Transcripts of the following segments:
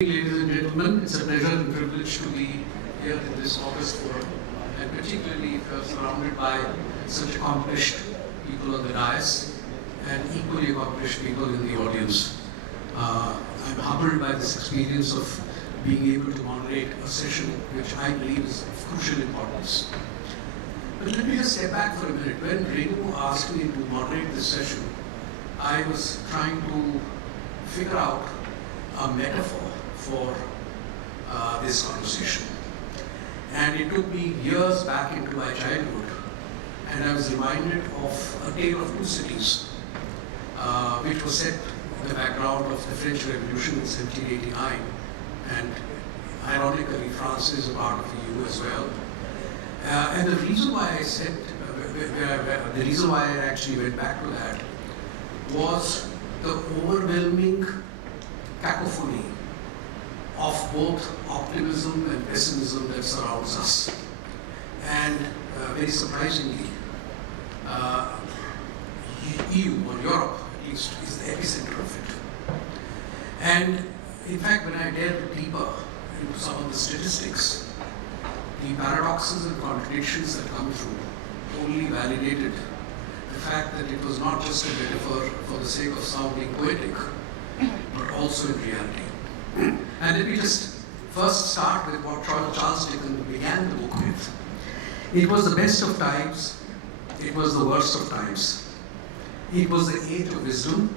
Ladies and gentlemen, it's a pleasure and privilege to be here in this August forum, and particularly if you're surrounded by such accomplished people on the dais and equally accomplished people in the audience. I'm humbled by this experience of being able to moderate a session which I believe is of crucial importance. But let me just step back for a minute. When Renu asked me to moderate this session, I was trying to figure out a metaphor for this conversation. And it took me years back into my childhood, and I was reminded of A Tale of Two Cities, which was set in the background of the French Revolution in 1789, and ironically France is a part of the EU as well. And the reason why I said, the reason why I actually went back to that was the overwhelming cacophony of both optimism and pessimism that surrounds us. And very surprisingly, EU, or Europe at least, is the epicenter of it. And in fact, when I delved deeper into some of the statistics, the paradoxes and contradictions that come through only validated the fact that it was not just a metaphor for the sake of sounding poetic, but also in reality. And let me just first start with what Charles Dickens began the book with. It was the best of times, it was the worst of times. It was the age of wisdom,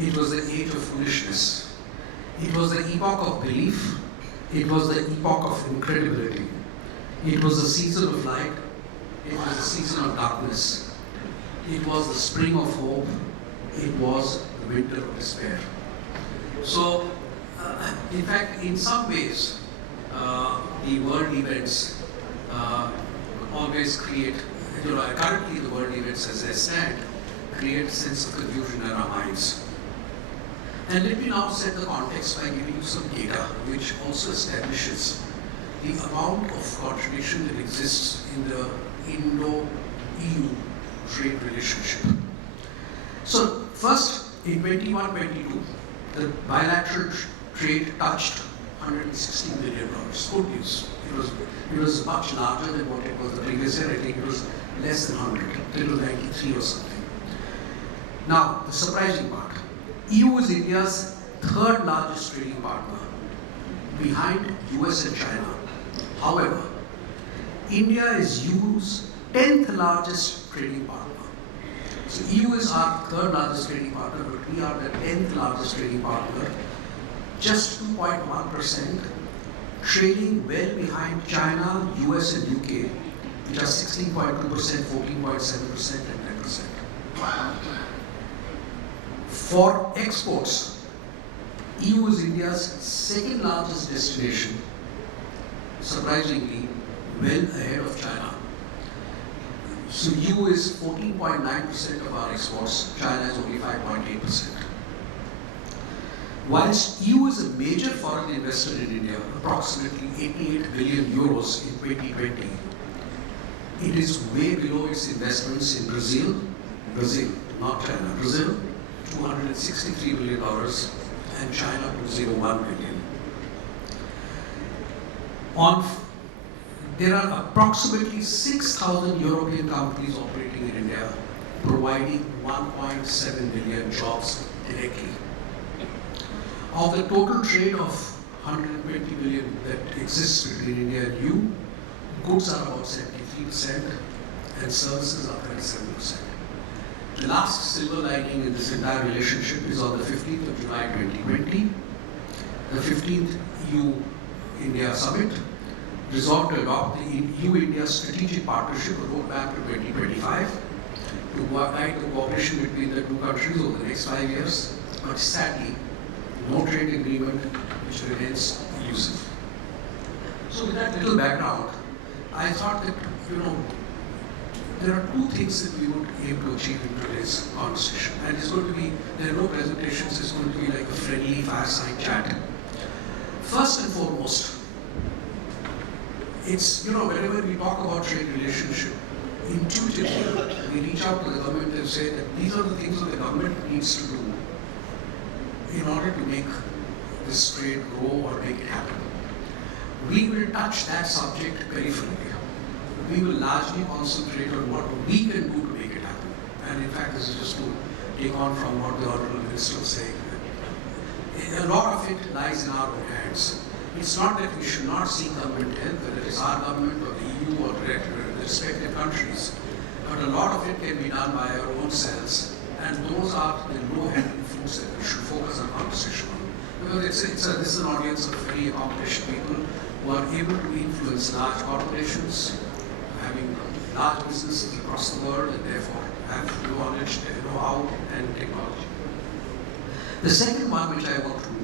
it was the age of foolishness. It was the epoch of belief, it was the epoch of incredibility. It was the season of light, it was the season of darkness. It was the spring of hope, it was the winter of despair. So, in fact, in some ways, the world events always create, currently the world events as they stand, create a sense of confusion in our minds. And let me now set the context by giving you some data which also establishes the amount of contradiction that exists in the Indo-EU trade relationship. So first, in 21-22, the bilateral trade touched $160 billion. Good news. It was much larger than what it was the previous year. I think it was less than 100, till 93 or something. Now, the surprising part. EU is India's third largest trading partner, behind US and China. However, India is EU's 10th largest trading partner. So EU is our third largest trading partner, but we are the 10th largest trading partner, just 2.1%, trailing well behind China, US and UK, which are 16.2%, 14.7% and 10%. For exports, EU is India's second largest destination, surprisingly well ahead of China. So EU is 14.9% of our exports, China is only 5.8%. Whilst EU is a major foreign investor in India, approximately 88 billion euros in 2020, it is way below its investments in Brazil, not China, Brazil, $263 billion, and China, 201 billion. There are approximately 6,000 European companies operating in India, providing 1.7 million jobs directly. Of the total trade of 120 billion that exists between India and EU, goods are about 73% and services are 37%. The last silver lining in this entire relationship is on the 15th of July 2020, the 15th EU-India Summit resolved to adopt the EU-India Strategic Partnership, a roadmap to 2025, to guide the cooperation between the two countries over the next 5 years, but sadly, no trade agreement which remains elusive. So with that little background, I thought that, there are two things that we would aim to achieve in today's conversation. And it's going to be, there are no presentations, it's going to be like a friendly fireside chat. First and foremost, it's, whenever we talk about trade relationship, intuitively, we reach out to the government and say that these are the things that the government needs to do in order to make this trade grow or make it happen. We will touch that subject peripherally. We will largely concentrate on what we can do to make it happen. And in fact, this is just to take on from what the Honourable Minister was saying. A lot of it lies in our own hands. It's not that we should not seek government help, whether it is our government or the EU or the respective countries, but a lot of it can be done by our own selves, and those are the low-hanging fruits that we should focus our conversation on. Because this is an audience of very accomplished people who are able to influence large corporations, having large businesses across the world, and therefore have knowledge, know-how, and technology. The second one which I want to do,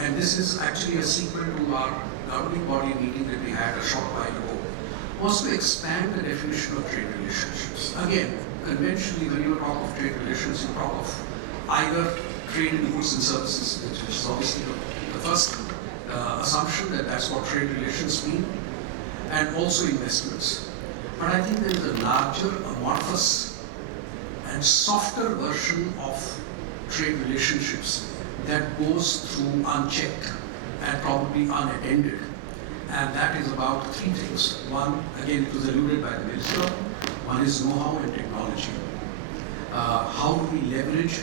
and this is actually a sequel to our governing body meeting that we had a short while ago, was to expand the definition of trade relationships. Again, conventionally when you talk of trade relations, you talk of either trade in goods and services, which is obviously the first assumption that that's what trade relations mean, and also investments. But I think there is a larger, amorphous, and softer version of trade relationships that goes through unchecked and probably unattended. And that is about three things. One, again, it was alluded by the Minister. One is know-how and technology. How do we leverage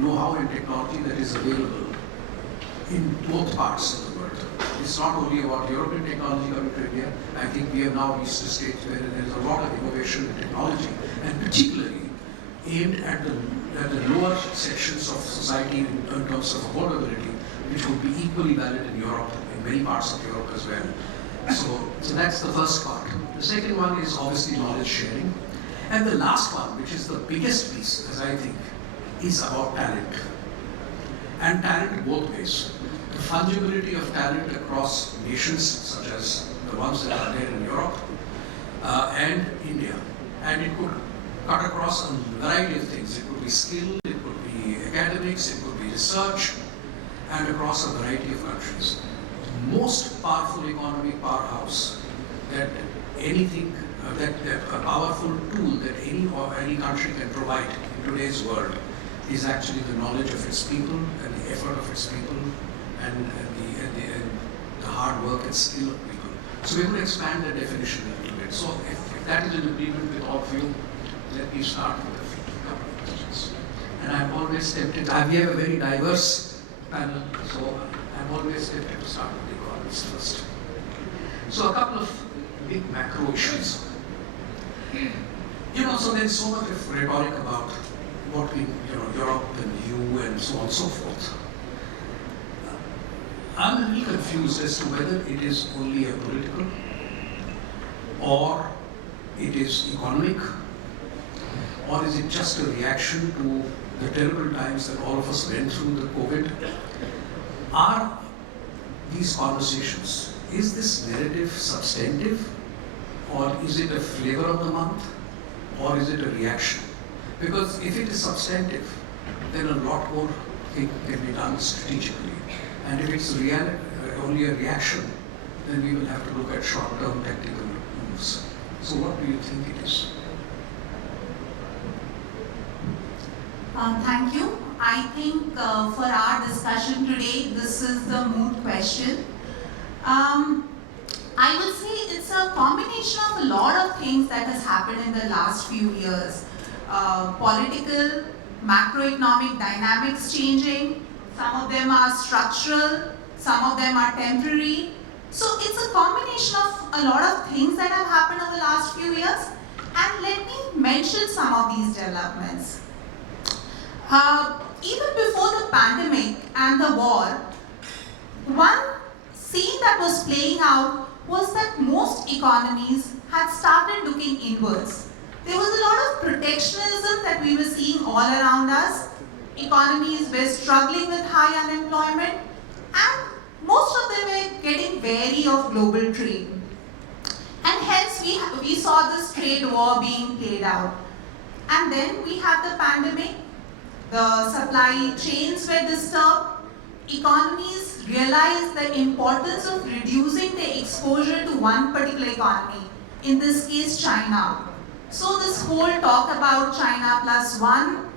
know-how and technology that is available in both parts of the world? It's not only about European technology coming to India. I think we have now reached a stage where there is a lot of innovation in technology, and particularly aimed at the lower sections of society in terms of affordability, which would be equally valid in Europe, in many parts of Europe as well. So that's the first part. The second one is obviously knowledge sharing. And the last one, which is the biggest piece, as I think, is about talent. And talent both ways. The fungibility of talent across nations, such as the ones that are there in Europe and India. And it could cut across a variety of things. It could be skill, it could be academics, it could be research, and across a variety of countries. Most powerful economic powerhouse that anything, that a powerful tool that any country can provide in today's world is actually the knowledge of its people and the effort of its people and the hard work and skill of people. So we will expand the definition a little bit. So if that is in agreement with all of you, let me start with a couple of questions. And I'm always tempted, we have a very diverse panel, so I'm always tempted to start with the economists first. So a couple of big macro issues. So there's so much of rhetoric about what we, Europe and EU and so on and so forth. I'm a little confused as to whether it is only a political or it is economic, or is it just a reaction to the terrible times that all of us went through the COVID? Are these conversations, is this narrative substantive, or is it a flavor of the month, or is it a reaction? Because if it is substantive, then a lot more can be done strategically. And if it's only a reaction, then we will have to look at short-term tactical moves. So what do you think it is? Thank you. I think for our discussion today, this is the moot question. I would say it's a combination of a lot of things that has happened in the last few years. Political, macroeconomic dynamics changing. Some of them are structural, some of them are temporary. So it's a combination of a lot of things that have happened over the last few years. And let me mention some of these developments. Even before the pandemic and the war, one scene that was playing out was that most economies had started looking inwards. There was a lot of protectionism that we were seeing all around us. Economies were struggling with high unemployment, and most of them were getting wary of global trade. And hence we saw this trade war being played out. And then we had the pandemic, the supply chains were disturbed, economies realized the importance of reducing their exposure to one particular economy, in this case China. So this whole talk about China plus one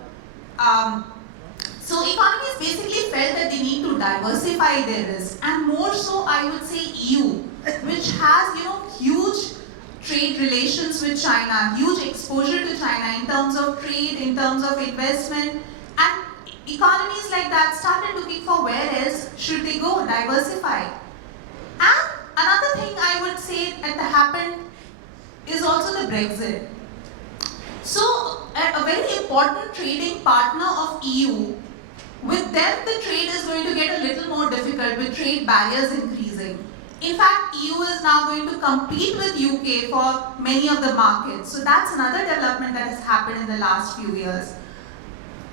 So economies basically felt that they need to diversify their risk, and more so I would say EU, which has huge trade relations with China, huge exposure to China in terms of trade, in terms of investment, and economies like that started looking for where else should they go, diversify. And another thing I would say that happened is also the Brexit. So a very important trading partner of EU, with them the trade is going to get a little more difficult with trade barriers increasing. In fact, EU is now going to compete with UK for many of the markets. So that's another development that has happened in the last few years.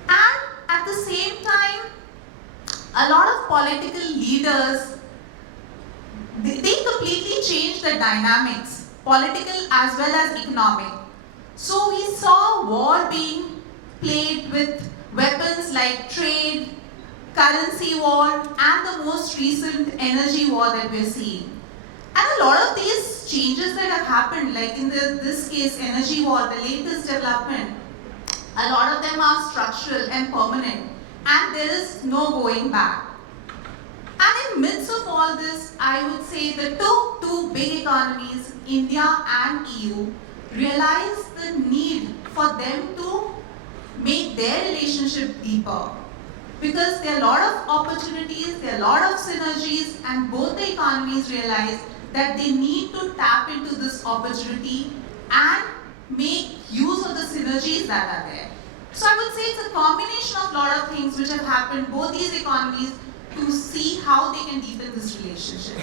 And at the same time, a lot of political leaders, they completely changed the dynamics, political as well as economic. So we saw war being played with weapons like trade, currency war, and the most recent energy war that we're seeing. And a lot of these changes that have happened, like in this case, energy war, the latest development, a lot of them are structural and permanent, and there is no going back. And in midst of all this, I would say the two big economies, India and EU, realized the need for them to make their relationship deeper. Because there are a lot of opportunities, there are a lot of synergies, and both the economies realize that they need to tap into this opportunity and make use of the synergies that are there. So I would say it's a combination of a lot of things which have happened, both these economies, to see how they can deepen this relationship.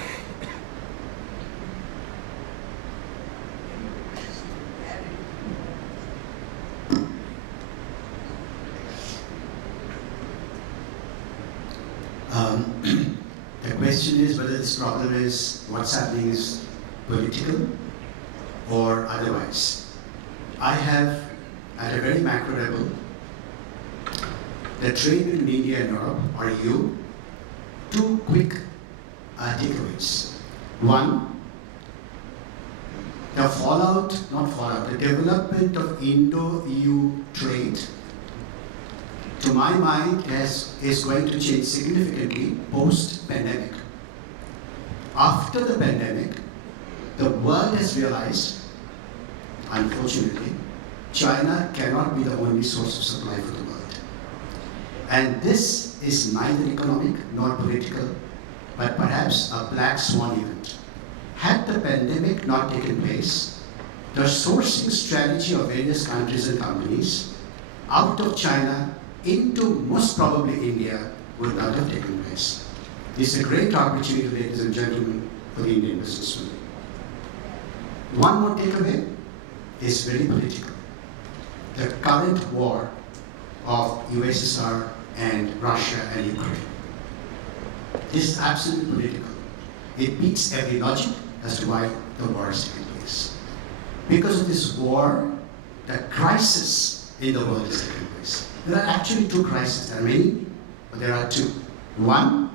The question is whether this problem is what's happening is political or otherwise. I have, at a very macro level, the trade between India and Europe, or EU, two quick takeaways. One, the development of Indo-EU trade, to my mind, is going to change significantly post-pandemic. After the pandemic, the world has realized, unfortunately, China cannot be the only source of supply for the world. And this is neither economic nor political, but perhaps a black swan event. Had the pandemic not taken place, the sourcing strategy of various countries and companies out of China into most probably India would not have taken place. This is a great opportunity, ladies and gentlemen, for the Indian businessmen. One more takeaway is very political. The current war of USSR and Russia and Ukraine. This is absolutely political. It beats every logic as to why the war is taking place. Because of this war, the crisis in the world is taking place. There are actually two crises. There are many, but there are two. One,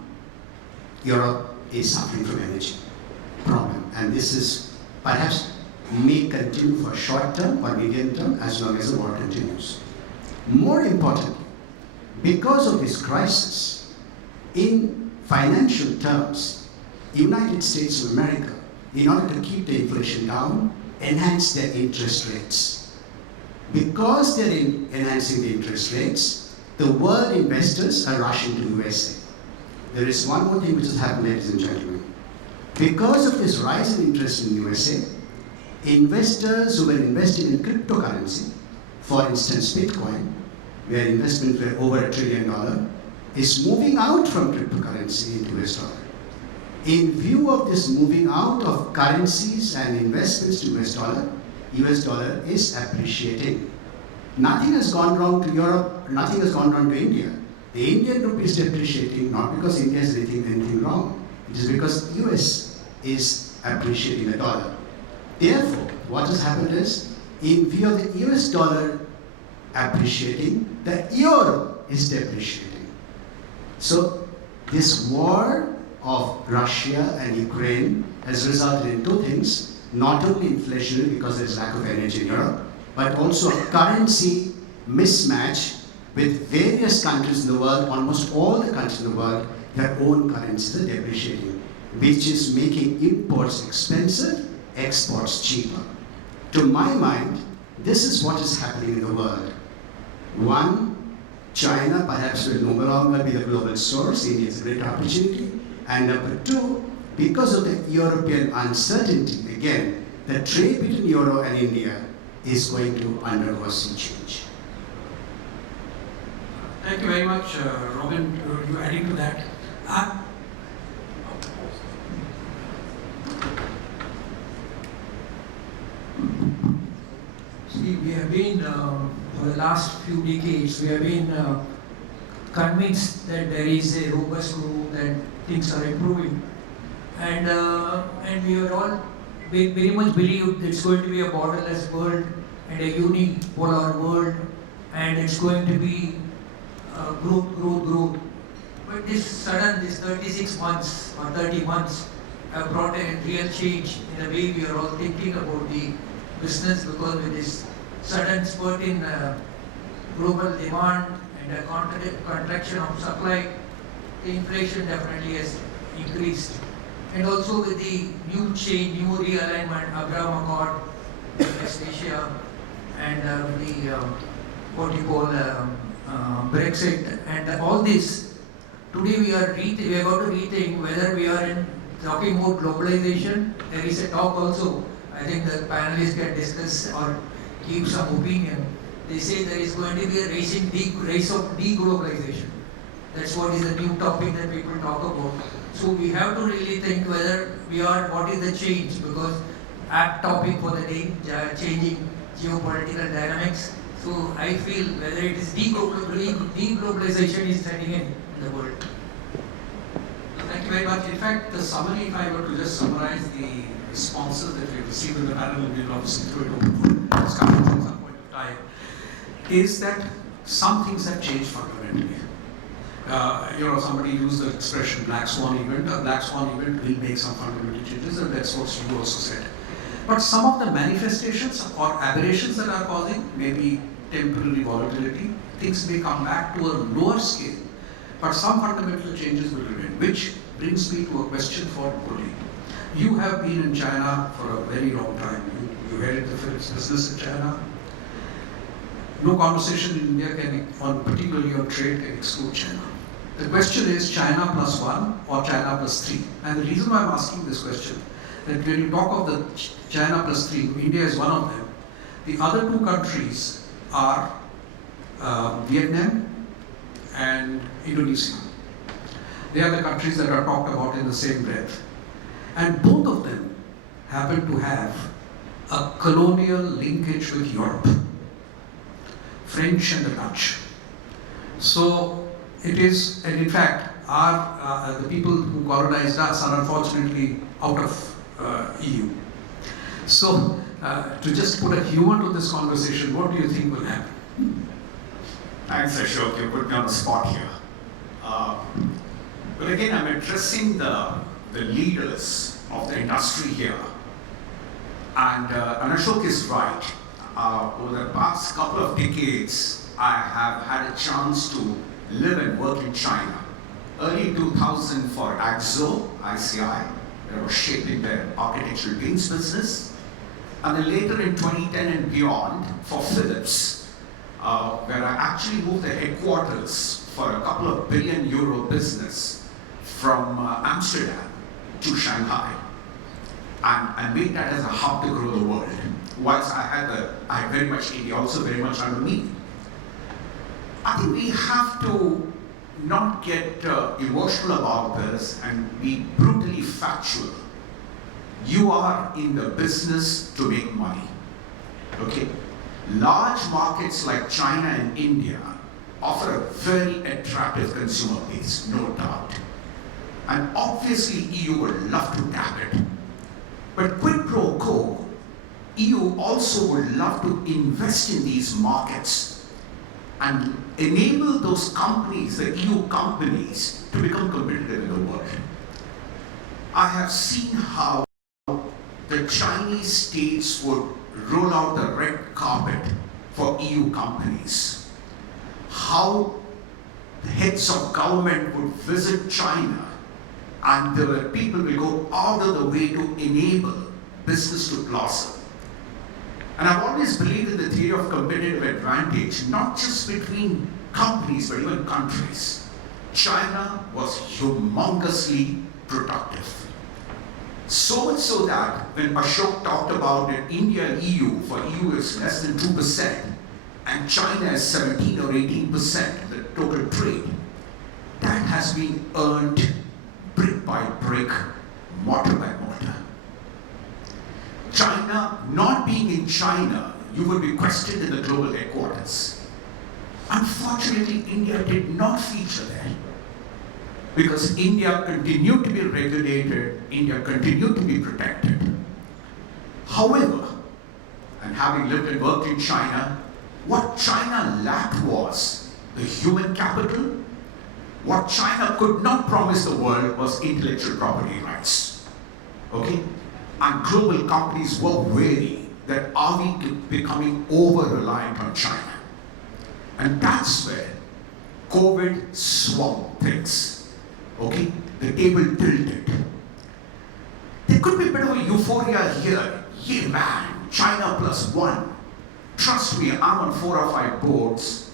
Europe is suffering from energy problem, and this is perhaps may continue for short term or medium term as long as the war continues. More importantly, because of this crisis, in financial terms, United States of America, in order to keep the inflation down, enhance their interest rates. Because they're enhancing the interest rates, the world investors are rushing to USA. There is one more thing which has happened, ladies and gentlemen. Because of this rise in interest in USA, investors who were investing in cryptocurrency, for instance Bitcoin, where investments were over $1 trillion, is moving out from cryptocurrency into US dollar. In view of this moving out of currencies and investments to US dollar is appreciating. Nothing has gone wrong to Europe, nothing has gone wrong to India. The Indian rupee is depreciating not because India has anything wrong. It is because US is appreciating the dollar. Therefore, what has happened is, in view of the US dollar appreciating, the euro is depreciating. So this war of Russia and Ukraine has resulted in two things. Not only inflationary because there is lack of energy in Europe, but also a currency mismatch with various countries in the world, almost all the countries in the world, their own currencies are depreciating, which is making imports expensive, exports cheaper. To my mind, this is what is happening in the world. One, China perhaps will no longer be the global source. India is a great opportunity. And number two, because of the European uncertainty, again, the trade between Euro and India is going to undergo a sea change. Thank you very much, Robin. You adding to that? See, we have been, for the last few decades, we have been convinced that there is a robust move, that things are improving. And we are all very much believed it's going to be a borderless world and a unipolar world, and it's going to be growth. But this 36 months or 30 months have brought a real change in the way we are all thinking about the business, because with this sudden spurt in global demand and a contraction of supply, the inflation definitely has increased. And also with the new change, new realignment, Abraham Accord, West Asia, and the what you call Brexit, and all this. Today we are about to rethink whether we are talking about globalization. There is a talk also. I think the panelists can discuss or give some opinion. They say there is going to be a race of deglobalization. That's what is the new topic that people talk about. So we have to really think whether what is the change, because apt topic for the day, changing geopolitical dynamics. So I feel whether it is deglobalization is setting in the world. Thank you very much. In fact, the summary, if I were to just summarize the responses that we have received in the panel, we'll obviously throw it open for discussion at some point in time, is that some things have changed fundamentally. Somebody used the expression black swan event. A black swan event will make some fundamental changes, and that's what you also said. But some of the manifestations or aberrations that are causing maybe temporary volatility, things may come back to a lower scale, but some fundamental changes will remain, which brings me to a question for Murali. You have been in China for a very long time. You headed the Philips business in China. No conversation in India particularly on trade, can exclude China. The question is China plus one or China plus three. And the reason why I'm asking this question, that when you talk of the China plus three, India is one of them. The other two countries are Vietnam and Indonesia. They are the countries that are talked about in the same breath. And both of them happen to have a colonial linkage with Europe, French and the Dutch. So it is, and in fact, the people who colonized us are unfortunately out of EU. So to just put a humor to this conversation, what do you think will happen? Thanks, Ashok. You put me on the spot here. But again, I'm addressing the leaders of the industry here. And Ashok is right. Over the past couple of decades, I have had a chance to live and work in China. Early 2000 for AXO, ICI, they were shaping their architectural paints business. And then later in 2010 and beyond for Philips, where I actually moved the headquarters for a couple of billion euro business from Amsterdam to Shanghai. And made that as a hub to grow the world. Whilst I had very much India also very much under me. I think we have to not get emotional about this and be brutally factual. You are in the business to make money, okay? Large markets like China and India offer a very attractive consumer base, no doubt. And obviously EU would love to tap it. But quid pro quo, EU also would love to invest in these markets and enable those companies, the EU companies, to become competitive in the world. I have seen how the Chinese states would roll out the red carpet for EU companies. how the heads of government would visit China, and there were people will go out of the way to enable business to blossom. And I've always believed in the theory of competitive advantage, not just between companies, but even countries. China was humongously productive. So much so that when Ashok talked about that India and EU, for EU is less than 2%, and China is 17 or 18% of the total trade, that has been earned brick by brick, mortar by mortar. China, not being in China, you would be questioned in the global headquarters. Unfortunately, India did not feature there, because India continued to be regulated, India continued to be protected. However, and having lived and worked in China, what China lacked was the human capital. What China could not promise the world was intellectual property rights. Okay? And global companies were wary that are we becoming over-reliant on China? And that's where COVID swung things. Okay? The table tilted. There could be a bit of a euphoria here. Yeah, man, China +1. Trust me, I'm on 4 or 5 boards.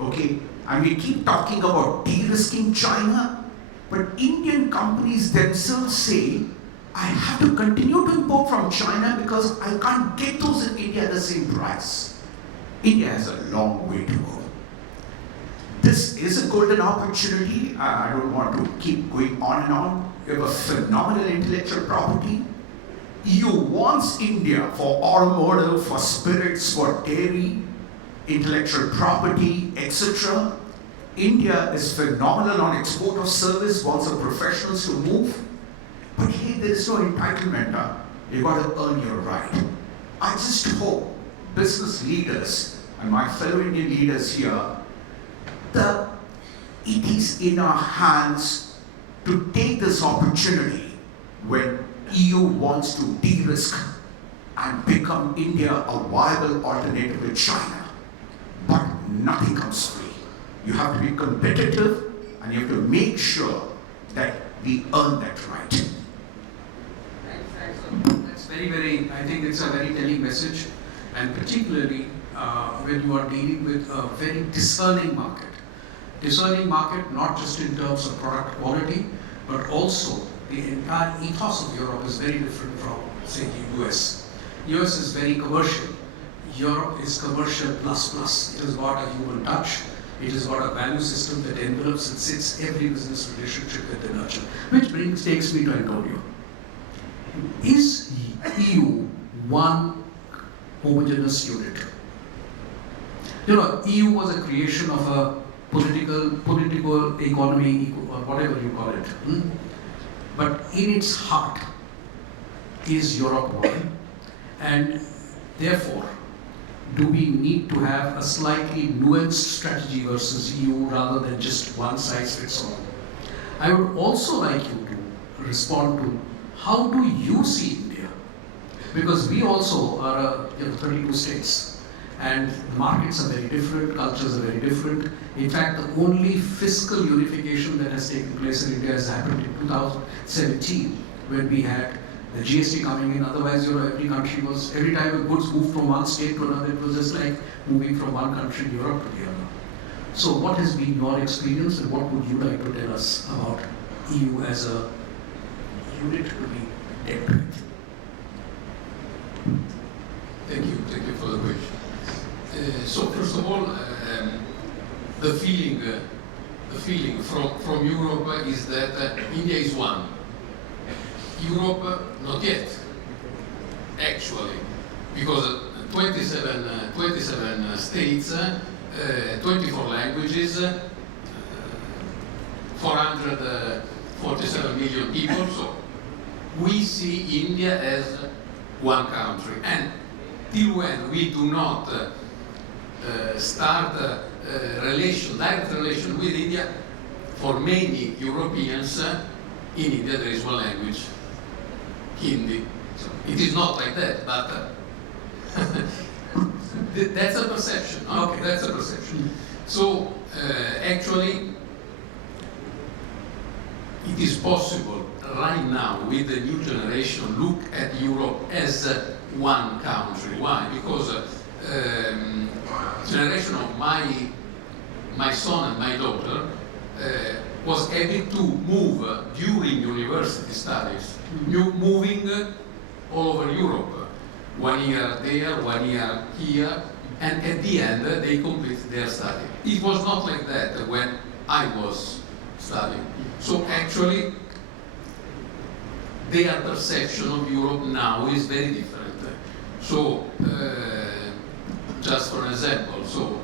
Okay? And we keep talking about de-risking China, but Indian companies themselves say, I have to continue to import from China because I can't get those in India at the same price. India has a long way to go. This is a golden opportunity. I don't want to keep going on and on. We have a phenomenal intellectual property. EU wants India for automotive, for spirits, for dairy, intellectual property, etc. India is phenomenal on export of service, wants the professionals to move. But hey, there is no entitlement. You've got to earn your right. I just hope business leaders and my fellow Indian leaders here, that it is in our hands to take this opportunity when EU wants to de-risk and become India a viable alternative with China. But nothing comes free. You have to be competitive and you have to make sure that we earn that right. That's very, I think it's a very telling message, and particularly when you are dealing with a very discerning market. Discerning market not just in terms of product quality, but also the entire ethos of Europe is very different from, say, the US. US is very commercial. Europe is commercial plus. It has got a human touch. It has got a value system that envelops and sits every business relationship with the nurture. Which takes me to Antonio. Is EU one homogeneous unit? You know, EU was a creation of a political economy, or whatever you call it. But in its heart is Europe one, and therefore, do we need to have a slightly nuanced strategy versus EU rather than just one size fits all? I would also like you to respond to how do you see India? Because we also are 32 states, and the markets are very different, cultures are very different. In fact, the only fiscal unification that has taken place in India has happened in 2017 when we had the GST coming in. Otherwise, every time a goods moved from one state to another, it was just like moving from one country in Europe to the other. So what has been your experience, and what would you like to tell us about EU as a unit to be dealt with? Thank you for the question. So first of all, the feeling from Europe is that India is one. Europe, not yet, actually, because 27 states, 24 languages, 447 million people, so we see India as one country. And till when we do not start direct relation with India, for many Europeans, in India there is one language, Hindi. So it is not like that, but that's a perception. Okay, that's a perception. So actually, it is possible right now with the new generation look at Europe as one country. Why? Because generation of my son and my daughter was able to move during university studies, moving all over Europe. 1 year there, 1 year here, and at the end they completed their study. It was not like that when I was studying. So actually, their perception of Europe now is very different. So, just for an example, so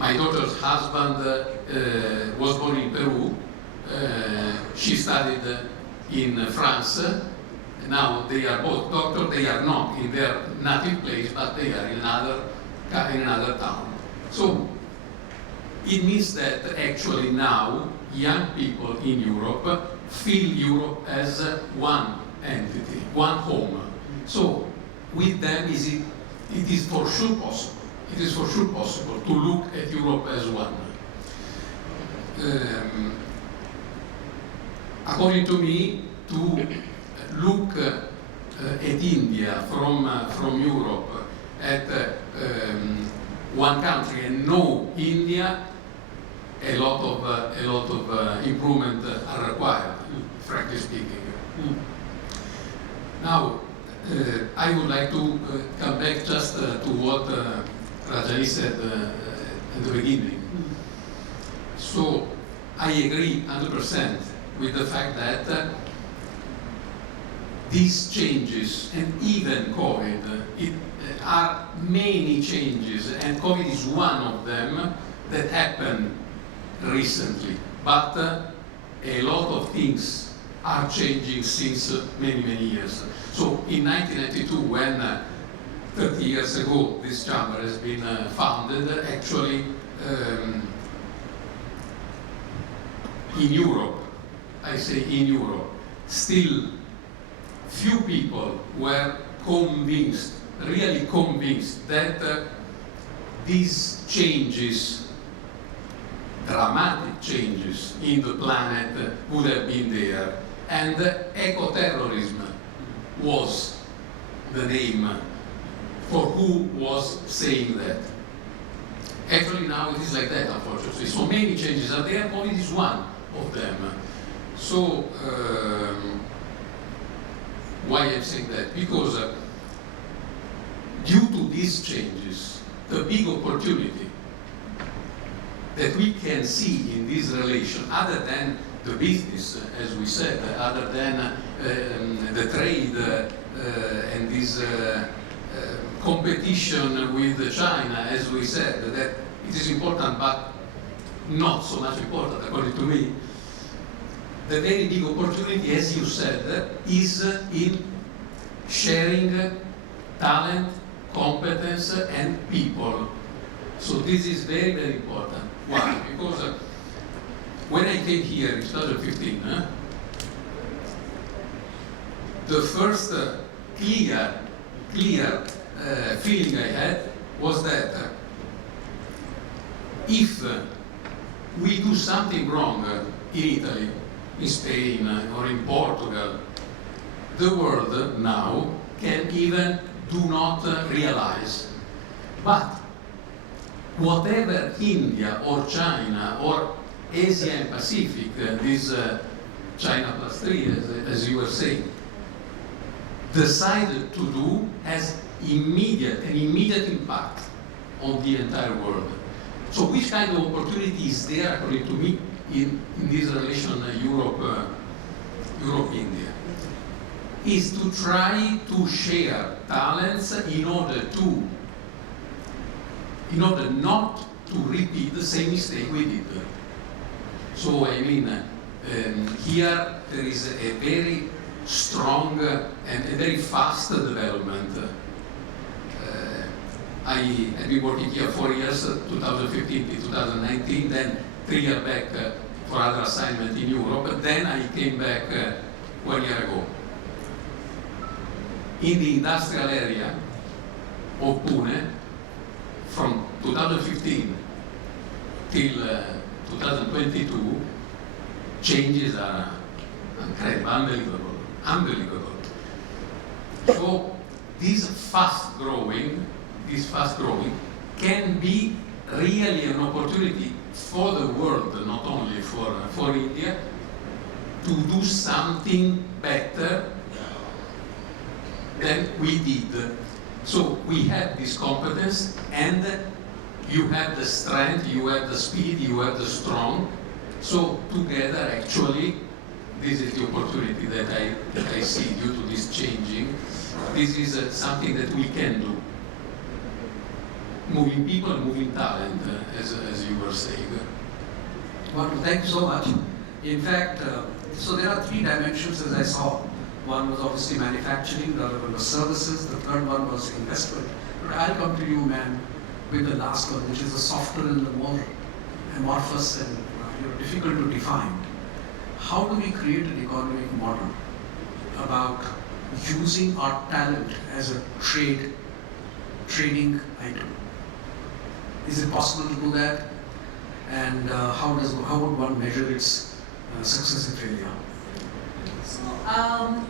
my daughter's husband was born in Peru. She studied in France. Now they are both doctors. They are not in their native place, but they are in another town. So it means that actually now young people in Europe feel Europe as one entity, one home. So with them, it is for sure possible. It is for sure possible to look at Europe as one. According to me, to look at India from Europe at one country and know India, a lot of improvement are required, frankly speaking. Now, I would like to come back just to what Rajani said at the beginning. So I agree 100% with the fact that these changes, and even COVID, are many changes, and COVID is one of them that happened recently. But a lot of things are changing since many, many years. So in 1992, when 30 years ago this chamber has been founded, actually in Europe, I say in Europe, still few people were convinced, really convinced, that these changes, dramatic changes in the planet would have been there. And eco-terrorism was the name for who was saying that. Actually now it is like that, unfortunately. So many changes are there, COVID is one of them. So why I'm saying that? Because due to these changes, the big opportunity that we can see in this relation, other than the business, as we said, other than the trade and this competition with China, as we said, that it is important, but not so much important, according to me. The very big opportunity, as you said, is in sharing talent, competence, and people. So this is very, very important. Why? Because when I came here in 2015, the first clear feeling I had was that if we do something wrong in Italy, in Spain, or in Portugal, the world now can even do not realize. But whatever India or China or Asia and Pacific, this China +3, as you were saying, decided to do has an immediate impact on the entire world. So which kind of opportunity is there, according to me, in this relation Europe-India? Is to try to share talents in order not to repeat the same mistake we did. So I mean, here there is a very strong and a very fast development. I have been working here 4 years, 2015 to 2019, then 3 years back for other assignment in Europe, and then I came back 1 year ago. In the industrial area of Pune, from 2015 till 2022, changes are incredible, unbelievable. So this fast growing can be really an opportunity for the world, not only for India, to do something better than we did. So we have this competence, and you have the strength, you have the speed, you have the strong. So together, actually, this is the opportunity that I see due to this changing. This is something that we can do. Moving people, moving talent, as you were saying. Wonderful, thank you so much. In fact, so there are three dimensions as I saw. One was obviously manufacturing, the other one was services, the third one was investment. But I'll come to you, man, with the last one, which is the softer and the more amorphous and difficult to define. How do we create an economic model about using our talent as a trading item? Is it possible to do that? And how would one measure its success and failure? So,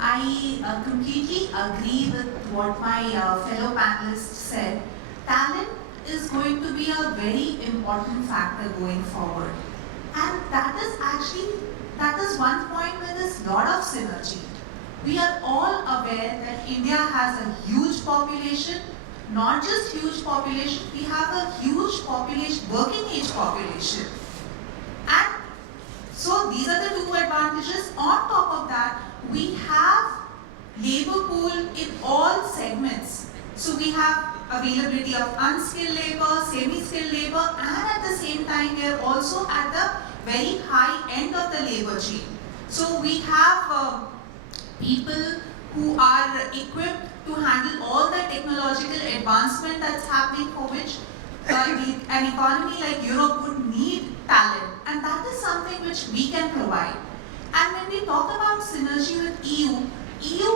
I completely agree with what my fellow panelists said. Talent is going to be a very important factor going forward. And that is one point where there's a lot of synergy. We are all aware that India has a huge population, not just huge population, we have a huge population, working age population. And so these are the two advantages. On top of that, we have labor pool in all segments. So we have availability of unskilled labor, semi-skilled labor, and at the same time we are also at the very high end of the labor chain. So we have people who are equipped to handle all the technological advancement that's happening, for which an economy like Europe would need talent, and that is something which we can provide. And when we talk about synergy with EU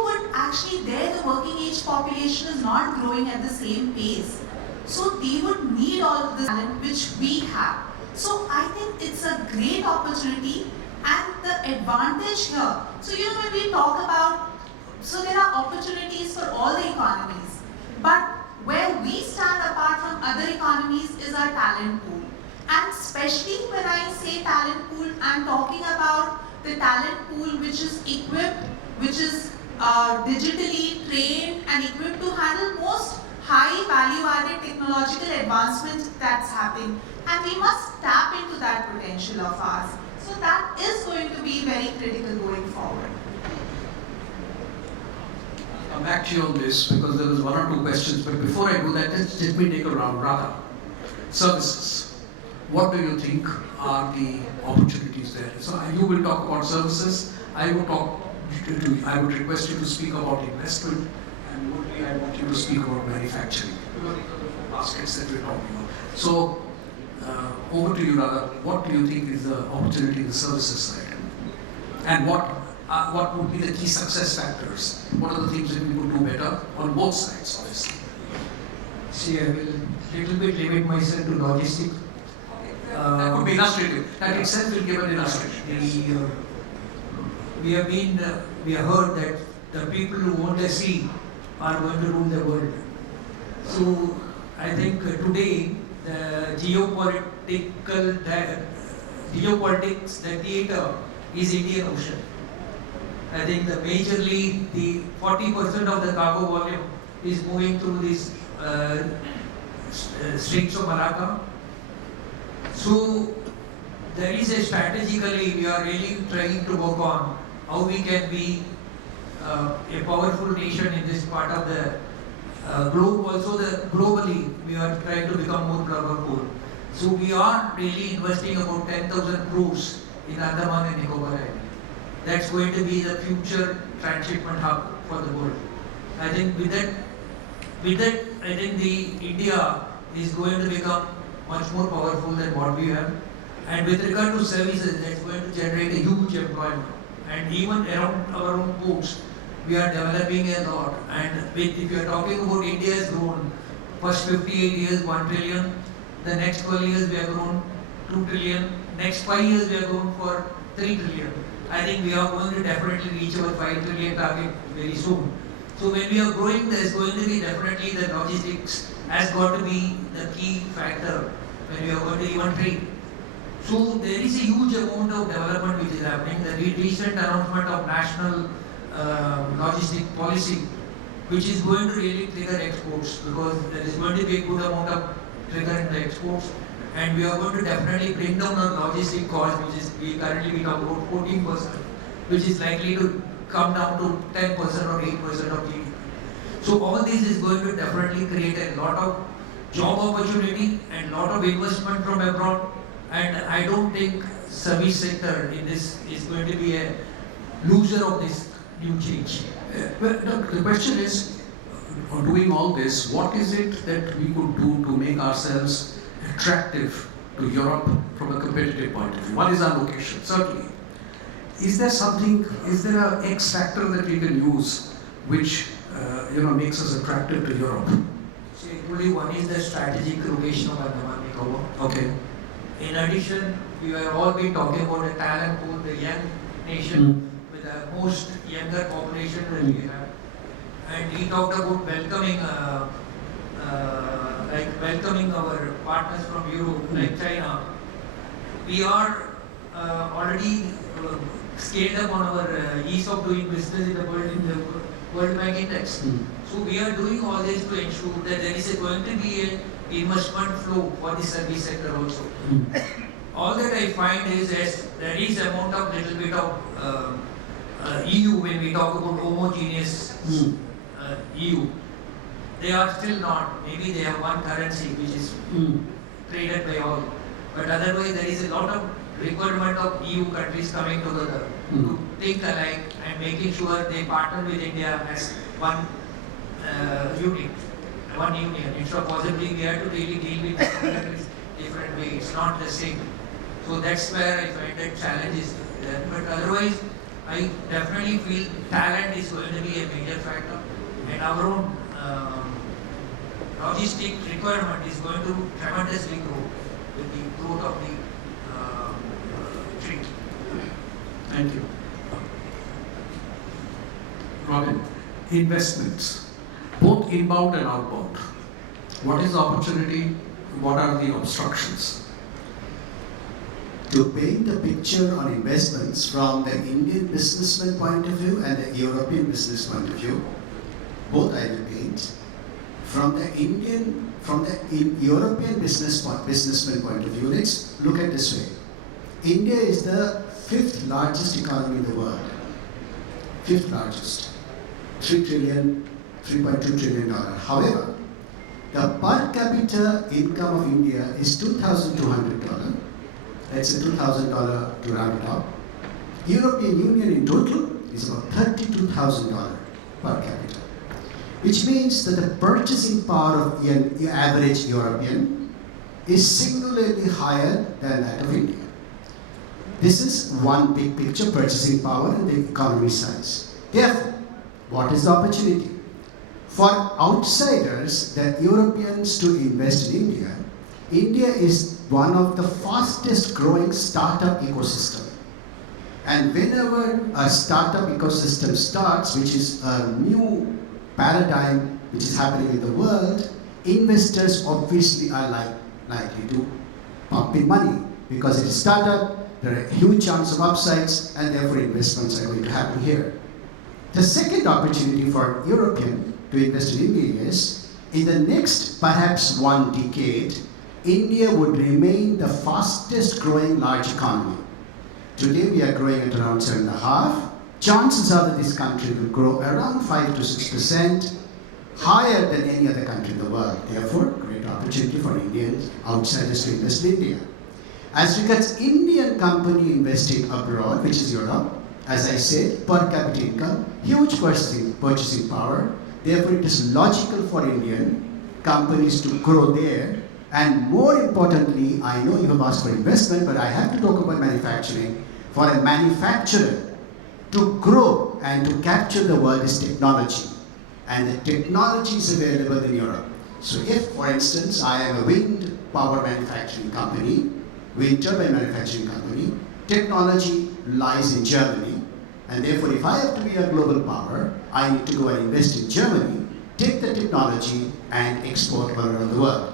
would actually, there the working age population is not growing at the same pace. So they would need all of the talent which we have. So I think it's a great opportunity, and the advantage here. So when we talk about, so there are opportunities for all the economies, but where we stand apart from other economies is our talent pool. And especially when I say talent pool, I'm talking about the talent pool which is equipped, which is digitally trained and equipped to handle most high value-added technological advancements that's happening. And we must tap into that potential of ours. So that is going to be very critical going forward. I'll come back to you on this because there was one or two questions, but before I do that, let me take a round. Radha, services. What do you think are the opportunities there? So you will talk about services. I would request you to speak about investment, and mostly I want you to speak about manufacturing, because these are the four baskets that we're talking about. So over to you, Radha. What do you think is the opportunity in the services side? And what would be the key success factors? What are the things that we could do better on both sides, obviously? See, I will little bit limit myself to logistics. That could be illustrative. That itself will give an illustration. We have heard that the people who own the sea are going to rule the world. So I think today the geopolitics, the theater is Indian Ocean. I think majorly the 40% of the cargo volume is moving through these Straits of Malacca. So there is a strategically we are really trying to work on how we can be a powerful nation in this part of the globe. Also, globally we are trying to become more powerful. So we are really investing about 10,000 crores in Andaman and Nicobar Island. That's going to be the future transshipment hub for the world. I think with that, I think India is going to become much more powerful than what we have. And with regard to services, that's going to generate a huge employment. And even around our own ports, we are developing a lot. And if you are talking about India's grown, First 58 years, 1 trillion. The next 12 years, we have grown 2 trillion. Next 5 years, we have grown for 3 trillion. I think we are going to definitely reach our 5 trillion target very soon. So when we are growing, there is going to be definitely the logistics has got to be the key factor when we are going to even trade. So there is a huge amount of development which is happening. The recent announcement of national logistic policy, which is going to really trigger exports, because there is going to be a good amount of trigger in the exports, and we are going to definitely bring down our logistic cost, which is we talk about 14%, which is likely to come down to 10% or 8% of GDP. So all this is going to definitely create a lot of job opportunity and lot of investment from abroad. And I don't think service sector in this is going to be a loser of this new change. But no, the question is, on doing all this, what is it that we could do to make ourselves attractive to Europe from a competitive point of view? What is our location? Certainly. Is there something, is there an X factor that we can use which makes us attractive to Europe? So actually one is the strategic location of Andaman Nicobar. Okay. In addition, we have all been talking about the talent pool, the young nation with the most younger population that we have. And he talked about welcoming our partners from Europe, like China. We are already scaled up on our ease of doing business in the World Bank Index. So we are doing all this to ensure that there is going to be an investment flow for the service sector also. All that I find is that there is amount of little bit of EU when we talk about homogeneous EU. They are still not. Maybe they have one currency which is traded by all. But otherwise there is a lot of requirement of EU countries coming together to think alike and making sure they partner with India as one unit, one union. Instead of possibly we have to really deal with countries different way. It's not the same. So that's where I find that challenge is there. But otherwise, I definitely feel talent is going to be a major factor, and our own logistic requirement is going to tremendously grow with the growth of the trade. Thank you. Robin, investments, both inbound and outbound. What is the opportunity? What are the obstructions? To paint the picture on investments from the Indian businessman point of view and the European business point of view, both I will paint. From the European businessman point of view, let's look at this way. India is the 5th largest economy in the world. 5th largest. $3.2 trillion. However, the per capita income of India is $2,200. That's a $2,000 to round it up. European Union in total is about $32,000 per capita, which means that the purchasing power of the average European is singularly higher than that of India. This is one big picture, purchasing power and the economy size. Therefore, what is the opportunity? For outsiders, the Europeans to invest in India, India is one of the fastest growing startup ecosystem. And whenever a startup ecosystem starts, which is a new paradigm which is happening in the world, investors obviously are likely to pump in money because it is startup, there are huge chance of upsides, and therefore investments are going to happen here. The second opportunity for European to invest in India is, in the next perhaps 1 decade, India would remain the fastest growing large economy. Today we are growing at around 7.5. Chances are that this country will grow around 5 to 6%, higher than any other country in the world. Therefore, great opportunity for Indian outsiders to invest in India. As regards Indian company investing abroad, which is Europe, as I said, per capita income, huge purchasing power. Therefore, it is logical for Indian companies to grow there. And more importantly, I know you have asked for investment, but I have to talk about manufacturing. For a manufacturer to grow and to capture the world is technology. And the technology is available in Europe. So if, for instance, I am a wind power manufacturing company, wind turbine manufacturing company, technology lies in Germany, and therefore if I have to be a global power, I need to go and invest in Germany, take the technology and export all around the world.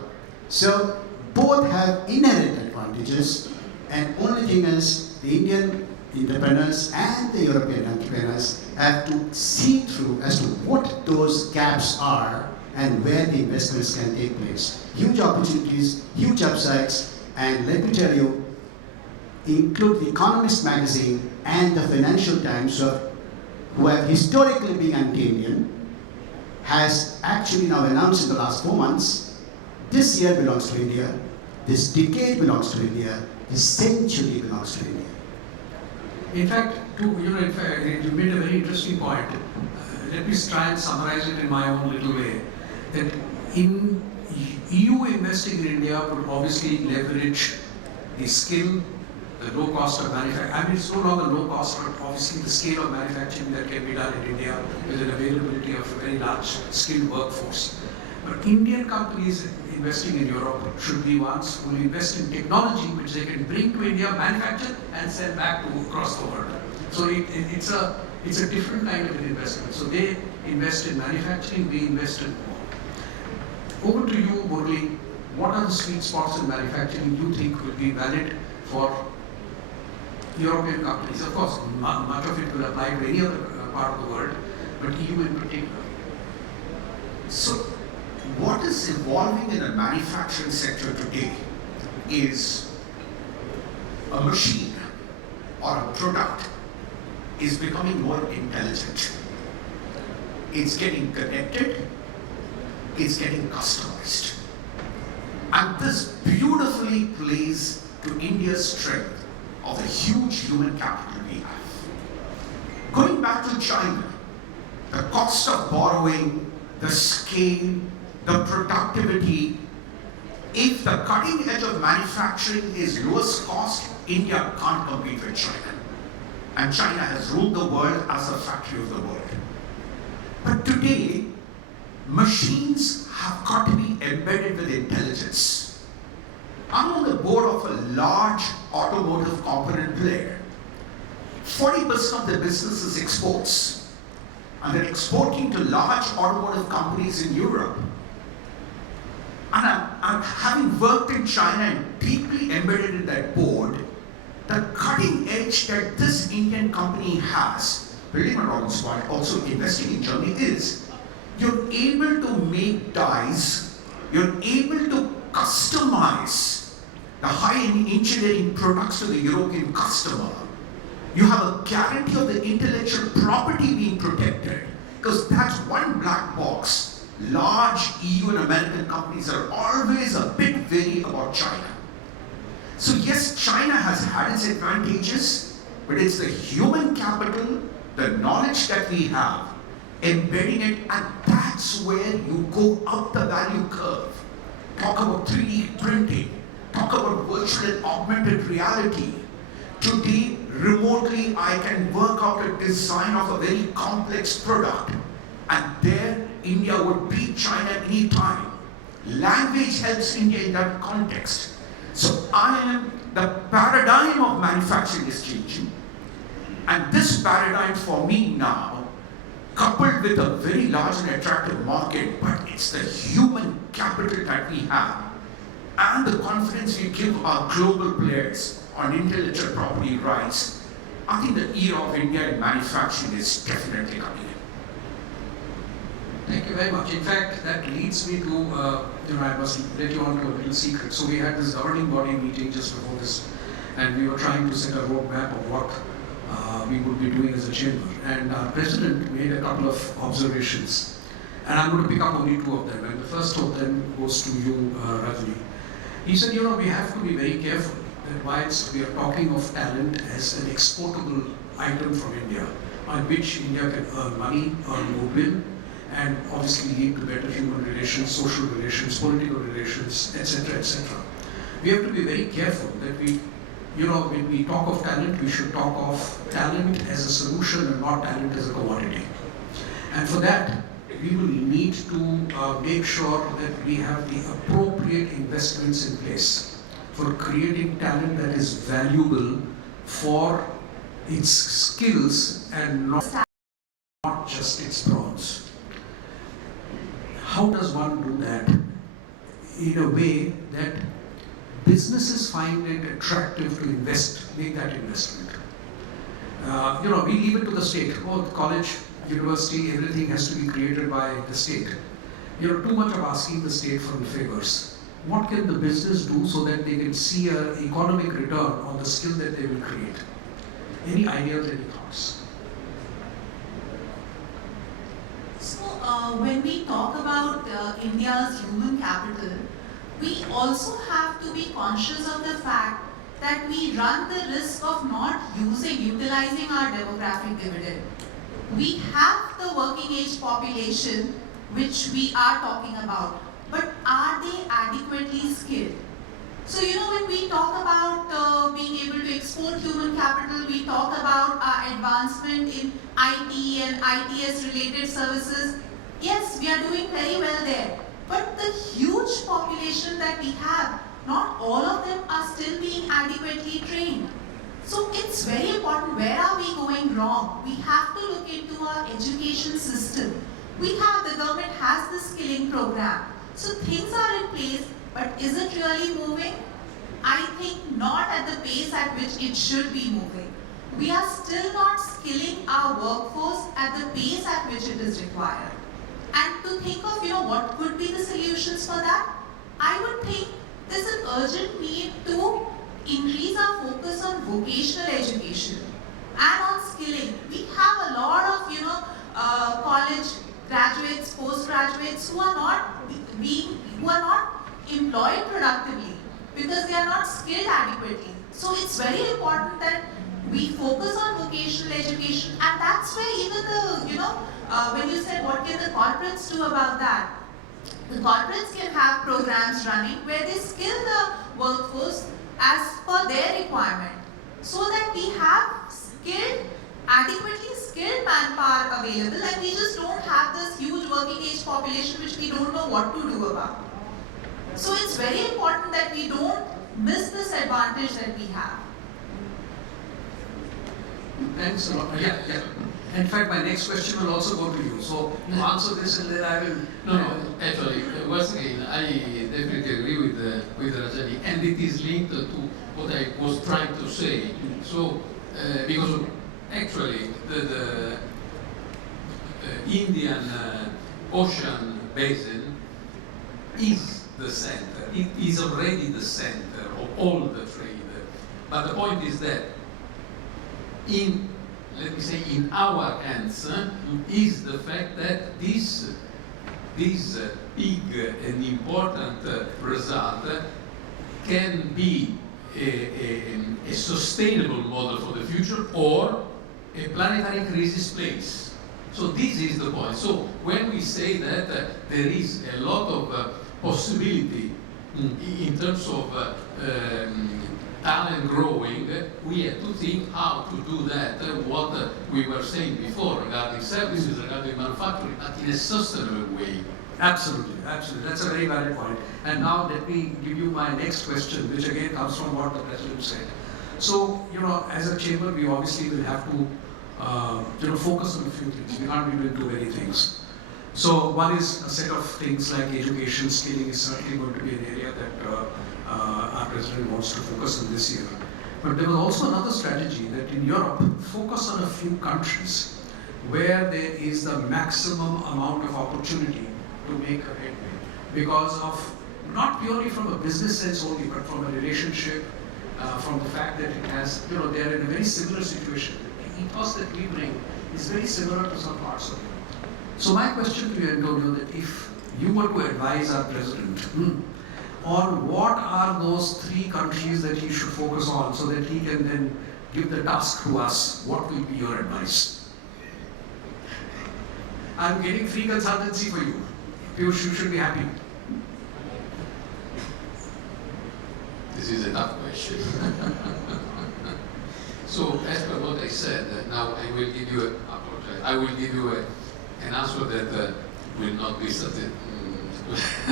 So both have inherent advantages, and only thing is the Indian entrepreneurs and the European entrepreneurs have to see through as to what those gaps are and where the investments can take place. Huge opportunities, huge upsides, and let me tell you, include the Economist magazine and the Financial Times, who have historically been anti-Indian, has actually now announced in the last 4 months, this year belongs to India, this decade belongs to India, this century belongs to India. In fact, you made a very interesting point. Let me try and summarize it in my own little way. That in EU investing in India would obviously leverage the skill, the low cost of manufacturing. I mean, it's no longer low cost, but obviously the scale of manufacturing that can be done in India with an availability of a very large skilled workforce. But Indian companies investing in Europe should be ones who will invest in technology which they can bring to India, manufacture and sell back to across the world. So it's a different kind of an investment. So they invest in manufacturing, we invest in more. Over to you, Murali. What are the sweet spots in manufacturing you think will be valid for European companies? Of course, much of it will apply to any other part of the world, but EU in particular. So, what is evolving in the manufacturing sector today is a machine or a product is becoming more intelligent. It's getting connected, it's getting customized. And this beautifully plays to India's strength of the huge human capital we have. Going back to China, the cost of borrowing, the scale, the productivity, if the cutting edge of manufacturing is lowest cost, India can't compete with China. And China has ruled the world as a factory of the world. But today, machines have got to be embedded with intelligence. I'm on the board of a large automotive component player. 40% of the business is exports. And they're exporting to large automotive companies in Europe. And I'm having worked in China and deeply embedded in that board, the cutting edge that this Indian company has, building on Robin's point, also investing in Germany, is you're able to make dies, you're able to customize the high-end engineering products to the European customer. You have a guarantee of the intellectual property being protected, because that's one black box. Large EU and American companies are always a bit wary about China. So yes, China has had its advantages, but it's the human capital, the knowledge that we have, embedding it, and that's where you go up the value curve. Talk about 3D printing, talk about virtual and augmented reality. Today, remotely, I can work out a design of a very complex product, and there India would beat China any time. Language helps India in that context. So the paradigm of manufacturing is changing, and this paradigm for me now, coupled with a very large and attractive market, but it's the human capital that we have, and the confidence we give our global players on intellectual property rights, I think the era of India in manufacturing is definitely coming in. Thank you very much. In fact, that leads me to, I must let you on to a little secret. So we had this governing body meeting just before this, and we were trying to set a roadmap of what we would be doing as a chamber. And our president made a couple of observations, and I'm going to pick up only two of them. And the first of them goes to you, Rajani. He said, we have to be very careful that whilst we are talking of talent as an exportable item from India, on which India can earn money, earn goodwill, and obviously lead to better human relations, social relations, political relations, etc., etc. We have to be very careful that we, when we talk of talent, we should talk of talent as a solution and not talent as a commodity. And for that, we will need to make sure that we have the appropriate investments in place for creating talent that is valuable for its skills and not just its bronze. How does one do that in a way that businesses find it attractive to make that investment? We leave it to the state. Oh, college, university, everything has to be created by the state. Too much of asking the state for favors. What can the business do so that they can see an economic return on the skill that they will create? Any ideas, any thoughts? So, when we talk about India's human capital, we also have to be conscious of the fact that we run the risk of not utilizing our demographic dividend. We have the working age population which we are talking about, but are they adequately skilled? So, when we talk about being able to export human capital, we talk about our advancement in IT and ITS related services. Yes, we are doing very well there. But the huge population that we have, not all of them are still being adequately trained. So it's very important, where are we going wrong? We have to look into our education system. The government has the skilling program. So things are in place, but is it really moving? I think not at the pace at which it should be moving. We are still not skilling our workforce at the pace at which it is required. And to think of, what could be the solutions for that, I would think there's an urgent need to increase our focus on vocational education and on skilling. We have a lot of, college graduates, postgraduates who are not employed productively because they are not skilled adequately. So it's very important that we focus on vocational education, and that's where even when you said what can the corporates do about that, the corporates can have programs running where they skill the workforce as per their requirement, so that we have adequately skilled manpower available, and we just don't have this huge working age population which we don't know what to do about. So it's very important that we don't miss this advantage that we have. Thanks a lot. Yeah. In fact, my next question will also go to you. So you answer this and then I will. No. Actually, once again, I definitely agree with Rajani, and it is linked to what I was trying to say. So, because actually the Indian Ocean Basin is the center. It is already the center of all the trade. But the point is that in our hands is the fact that this big and important result can be a sustainable model for the future, or a planetary crisis place. So this is the point. So when we say that there is a lot of possibility in terms of talent growing, we have to think how to do that, what we were saying before regarding services, regarding manufacturing, but in a sustainable way. Absolutely. That's a very valid point. And now let me give you my next question, which again comes from what the President said. So, as a chamber, we obviously will have to, focus on a few things. We can't be doing too many things. So, one is a set of things like education, skilling is certainly going to be an area that our President wants to focus on this year. But there was also another strategy that in Europe, focus on a few countries where there is the maximum amount of opportunity to make a headway, because of not purely from a business sense only, but from a relationship, from the fact that it has, they are in a very similar situation. The ethos that we bring is very similar to some parts of it. So my question to you, Antonio, that if you were to advise our President on what are those 3 countries that he should focus on, so that he can then give the task to us, what will be your advice? I'm getting free consultancy for you. You should be happy. This is a tough question. So, as per what I said, now I will give you an answer that will not be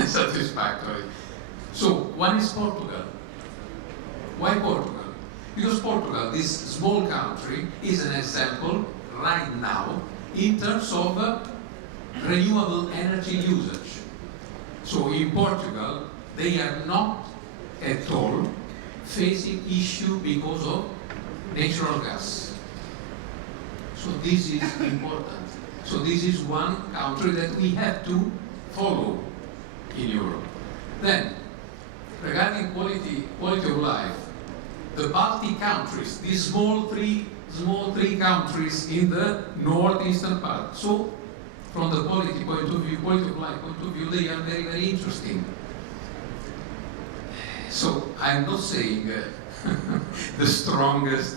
satisfactory. So, one is Portugal. Why Portugal? Because Portugal, this small country, is an example right now in terms of renewable energy usage. So in Portugal, they are not at all facing issue because of natural gas. So this is important. So this is one country that we have to follow in Europe. Then, regarding quality of life, the Baltic countries, these small three countries in the northeastern part. So, from the quality point of view, quality of life point of view, they are very, very interesting. So, I'm not saying the strongest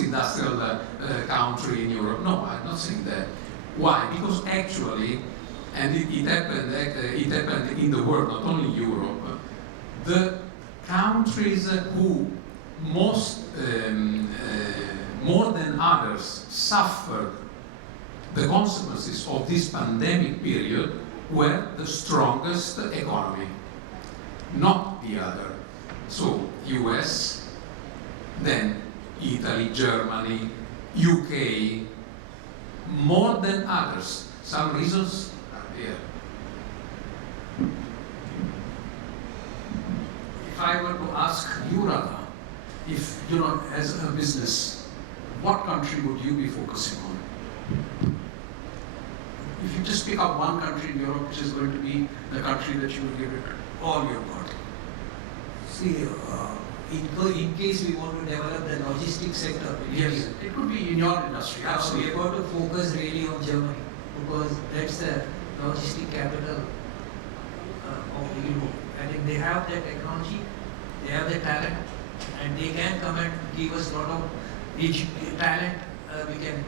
industrial country in Europe. No, I'm not saying that. Why? Because actually, and it happened in the world, not only Europe, the countries who most, more than others, suffered the consequences of this pandemic period were the strongest economy, not the other. So, US, then Italy, Germany, UK, more than others. Some reasons are there. If I were to ask you, Radha, if you know, as a business, what country would you be focusing on? If you just pick up one country in Europe, which is going to be the country that you will give it all your got. See, in case we want to develop the logistics sector, Yes, it could be in your industry, we absolutely. have got to focus really on Germany because that's the logistic capital of Europe. I think they have the technology, they have the talent, and they can come and give us a lot of talent. We can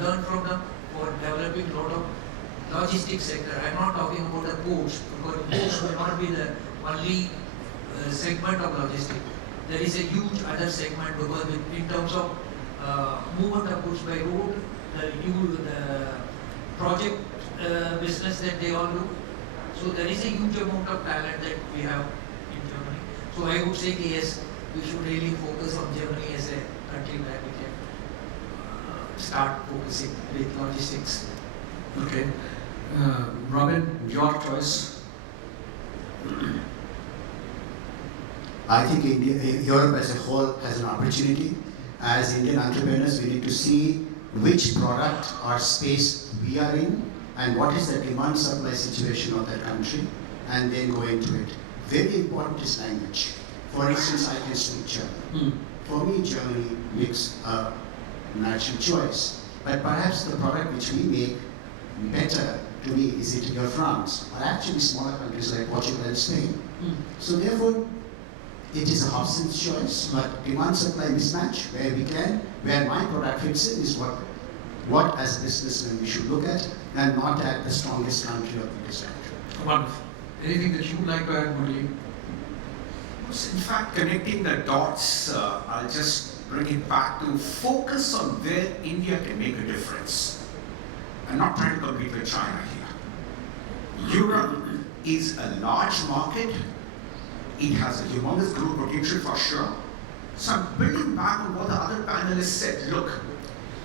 learn from them for developing a lot of logistics sector. I'm not talking about the ports, because ports will not be the only segment of logistics. There is a huge other segment because in terms of movement of goods by road, the project business that they all do. So there is a huge amount of talent that we have in Germany. So I would say yes, we should really focus on Germany as a country where we can start focusing with logistics. Okay. Robin, your choice. I think Europe as a whole has an opportunity. As Indian entrepreneurs, we need to see which product or space we are in and what is the demand-supply situation of that country, and then go into it. Very important is language. For instance, I can speak German. For me, Germany makes a natural choice. But perhaps the product which we make better to me is Italy or France, or actually smaller countries like Portugal and Spain. So therefore, it is a Hobson's choice, but demand-supply mismatch, where my product fits in, is what as a businessman we should look at, and not at the strongest country or the biggest country. Wonderful. Anything that you would like to add, Murali? In fact, connecting the dots, I'll just bring it back to focus on where India can make a difference. I'm not trying to compete with China here. Europe is a large market. It has a humongous growth potential for sure. So I'm building back on what the other panelists said. Look,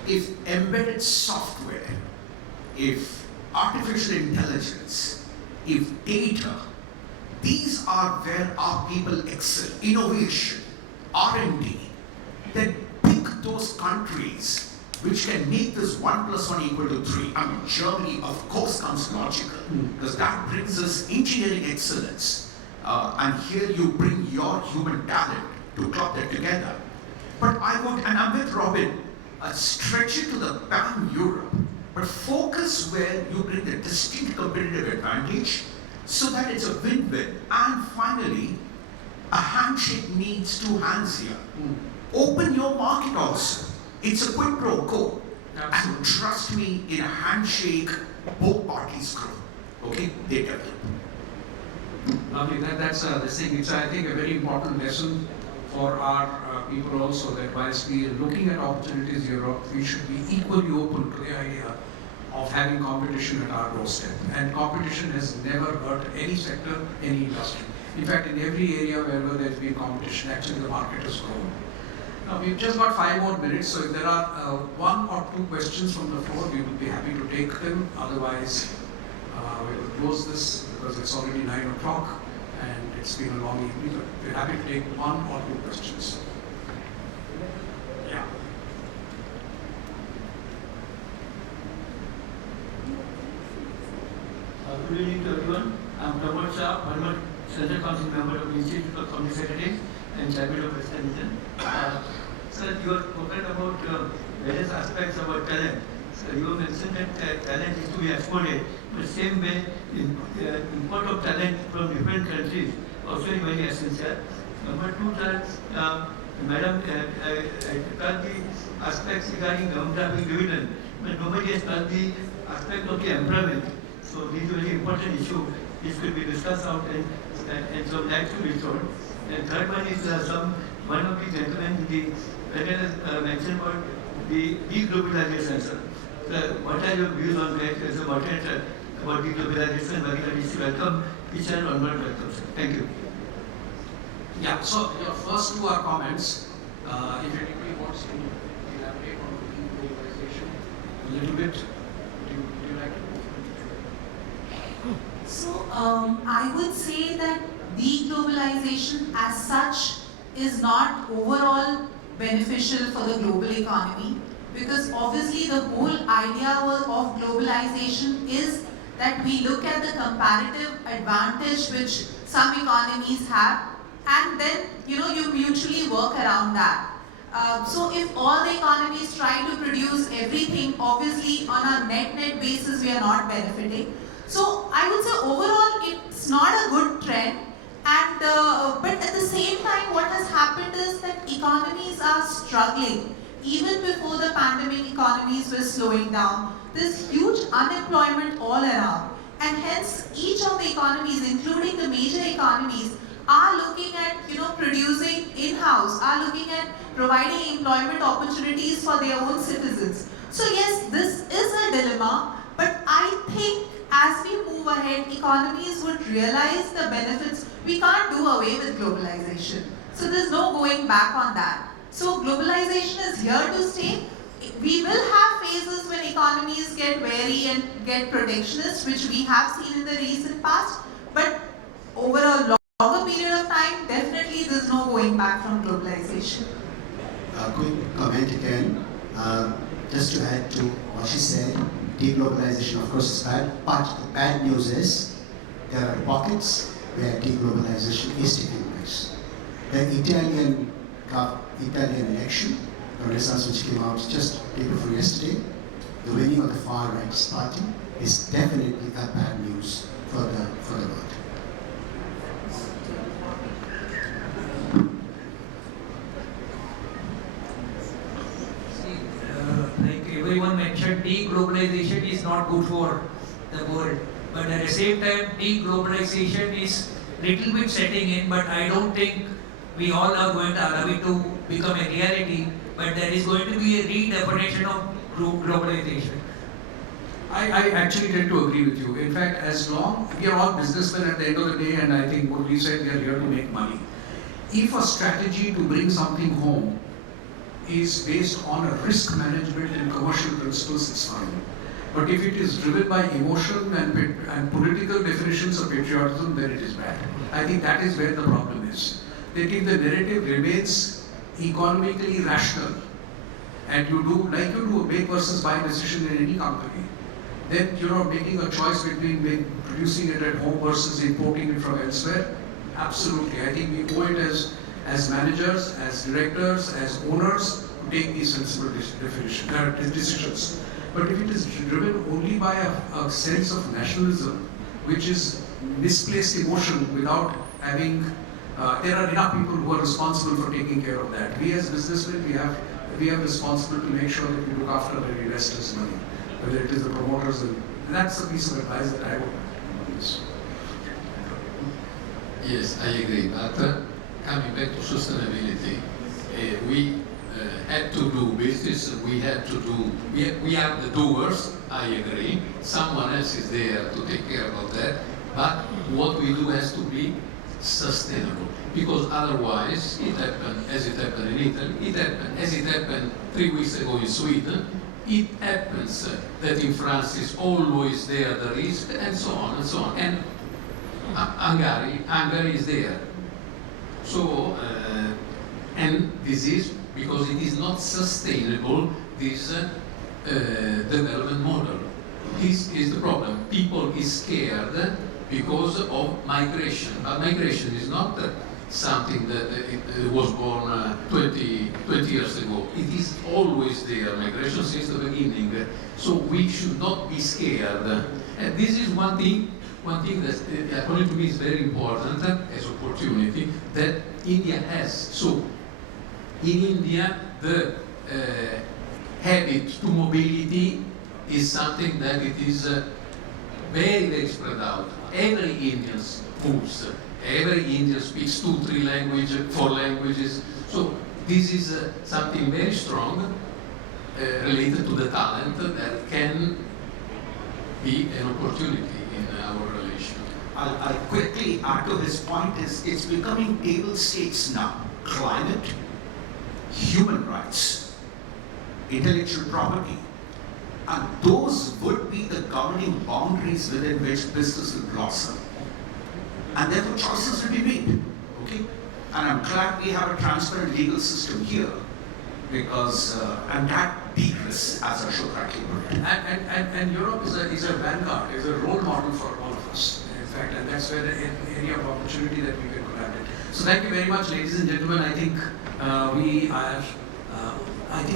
if embedded software, if artificial intelligence, if data, these are where our people excel. Innovation, R&D, then pick those countries which can make this 1 + 1 = 3. I mean, Germany, of course, comes logical, because that brings us engineering excellence. And here you bring your human talent to club that together. But I would, and I'm with Robin, stretch it to the pan-Europe, but focus where you bring the distinct competitive advantage so that it's a win-win. And finally, a handshake needs two hands here. Open your market also. It's a quid pro quo. Absolutely. And trust me, in a handshake, both parties grow. Okay? They develop. Lovely. That's the thing. It's, I think, a very important lesson for our people also, that whilst we are looking at opportunities in Europe, we should be equally open to the idea of having competition at our doorstep. And competition has never hurt any sector, any industry. In fact, in every area wherever there's been competition, actually the market has grown. Now, we've just got 5 more minutes, so if there are 1 or 2 questions from the floor, we would be happy to take them. Otherwise, we will close this because it's already 9 o'clock and it's been a long evening. But we're happy to take 1 or 2 questions. Yeah. Good evening to everyone. I'm Pramod Shah, former Central Council member of the Institute of Company Secretaries and Chairman of Western Region. Sir, you have spoken about various aspects of our talent. So you mentioned that talent is to be exported, but same way, import of talent from different countries also is very essential. Number 2, that Madam touched the aspects regarding demographic dividend, but nobody has touched the aspect of the employment. So this is a very important issue. This will be discussed out and some light to be thrown. And third one is one of the gentlemen in the panel mentioned about the deglobalization. So, what are your views on that as a moderator about deglobalization? Whether we should welcome each and or not welcome, sir. Thank you. Yeah, so your first 2 are comments. If anybody wants to elaborate on deglobalization a little bit, would you like to? So I would say that deglobalization as such is not overall beneficial for the global economy, because obviously the whole idea of globalization is that we look at the comparative advantage which some economies have, and then you mutually work around that. So if all the economies try to produce everything, obviously on a net basis we are not benefiting. So I would say overall it's not a good trend, and but at the same time what has happened is that economies are struggling. Even before the pandemic, economies were slowing down. There's huge unemployment all around, and hence each of the economies, including the major economies, are looking at producing in-house, are looking at providing employment opportunities for their own citizens. So yes, this is a dilemma, but I think as we move ahead, economies would realize the benefits. We can't do away with globalization. So there's no going back on that. So globalization is here to stay. We will have phases when economies get wary and get protectionist, which we have seen in the recent past. But over a longer period of time, definitely there's no going back from globalization. Quick comment again, just to add to what she said. Deglobalization, of course, is bad, but the bad news is there are pockets where deglobalization is taking place. The Italian election, the results which came out just day before yesterday, the winning of the far right party is definitely a bad news for the world. Like everyone mentioned, deglobalization is not good for the world. But at the same time, deglobalization is little bit setting in, but I don't think we all are going to allow it to become a reality. But there is going to be a redefinition of globalization. I actually tend to agree with you. In fact, as long we are all businessmen at the end of the day, and I think what we said, we are here to make money. If a strategy to bring something home is based on a risk management and commercial principles, it's fine. But if it is driven by emotion and political definitions of patriotism, then it is bad. I think that is where the problem is. That if the narrative remains economically rational, and you do a make versus buy decision in any company, then you're making a choice between producing it at home versus importing it from elsewhere. Absolutely. I think we owe it as managers, as directors, as owners to take these sensible decisions. But if it is driven only by a sense of nationalism, which is misplaced emotion without having, there are enough people who are responsible for taking care of that. We as businessmen, we have responsibility to make sure that we look after our investors' money, whether it is the promoters, and that's a piece of advice that I would use. Yes, I agree. But coming back to sustainability, we had to do business, we had to do, we are the doers, I agree. Someone else is there to take care of that. But what we do has to be sustainable. Because otherwise, it happened as it happened in Italy, it happened as it happened 3 weeks ago in Sweden, it happens that in France is always there the risk, and so on and so on. And Hungary is there. So, and this is because it is not sustainable, this development model. This is the problem. People is scared because of migration. But migration is not something that it was born 20 years ago. It is always there, migration since the beginning. So we should not be scared. And this is one thing that according to me is very important as opportunity that India has. So in India, the habit to mobility is something that it is very, very spread out. Every Indian moves. Every Indian speaks 2, 3 languages, 4 languages. So this is something very strong related to the talent that can be an opportunity in our relation. I'll quickly add to his point is it's becoming table stakes now. Climate, human rights, intellectual property, and those would be the governing boundaries within which business will blossom. And therefore choices will be made, okay? And I'm glad we have a transparent legal system here because, and that de-risks, as Ashok rightly put it. And Europe is a vanguard, is a role model for all of us, in fact, and that's where the area of opportunity that we can collaborate. So thank you very much, ladies and gentlemen. I think we are,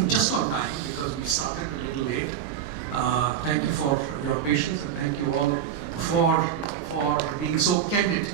just on time because we started a little late. Thank you for your patience and thank you all for being so candid.